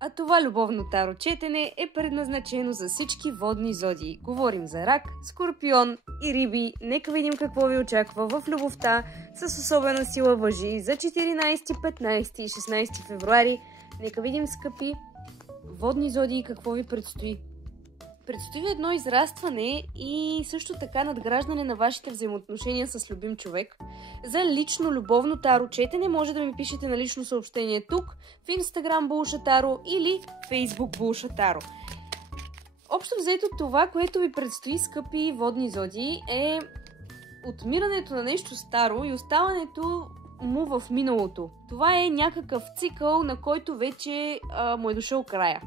А това любовно таро четене е предназначено за всички водни зодии. Говорим за Рак, Скорпион и Риби. Нека видим какво ви очаква в любовта с особена сила въжи за 14, 15 и 16 февруари. Нека видим, скъпи водни зодии, какво ви предстои. Предстои ви едно израстване и също така надграждане на вашите взаимоотношения с любим човек. За лично любовно таро четене може да ми пишете на лично съобщение тук, в Instagram Булша Таро или Facebook Булша Таро. Общо взето това, което ви предстои, скъпи водни зодии, е отмирането на нещо старо и оставането му в миналото. Това е някакъв цикъл, на който вече му е дошъл края.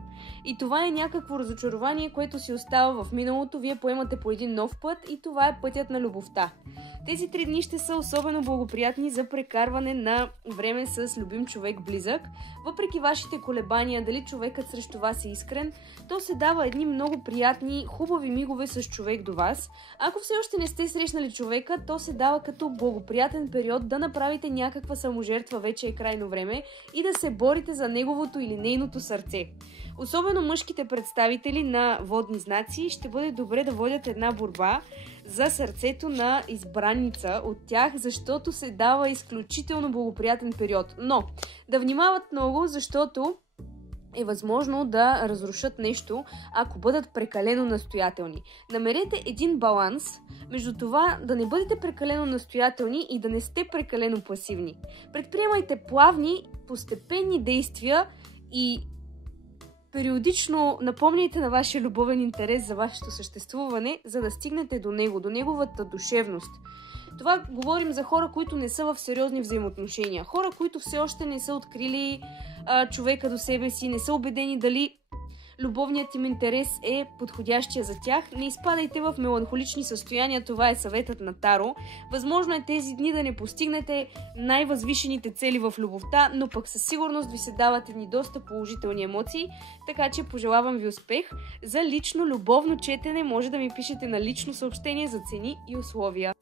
И това е някакво разочарование, което си остава в миналото. Вие поемате по един нов път и това е пътят на любовта. Тези 3 дни ще са особено благоприятни за прекарване на време с любим човек близък. Въпреки вашите колебания, дали човекът срещу вас е искрен, то се дава едни много приятни, хубави мигове с човек до вас. Ако все още не сте срещнали човека, то се дава като благоприятен период да направите някаква саможертва, вече е крайно време, и да се борите за неговото или нейното сърце. Особено мъжките представители на водни знаци ще бъде добре да водят една борба за сърцето на избранница от тях, защото се дава изключително благоприятен период. Но да внимават много, защото е възможно да разрушат нещо, ако бъдат прекалено настоятелни. Намерете един баланс между това да не бъдете прекалено настоятелни и да не сте прекалено пасивни. Предприемайте плавни, постепенни действия и периодично напомняйте на вашия любовен интерес за вашето съществуване, за да стигнете до него, до неговата душевност. Това говорим за хора, които не са в сериозни взаимоотношения. Хора, които все още не са открили човека до себе си, не са убедени дали любовният им интерес е подходящия за тях. Не изпадайте в меланхолични състояния, това е съветът на Таро. Възможно е тези дни да не постигнете най-възвишените цели в любовта, но пък със сигурност ви се дават едни доста положителни емоции, така че пожелавам ви успех. За лично любовно четене може да ми пишете на лично съобщение за цени и условия.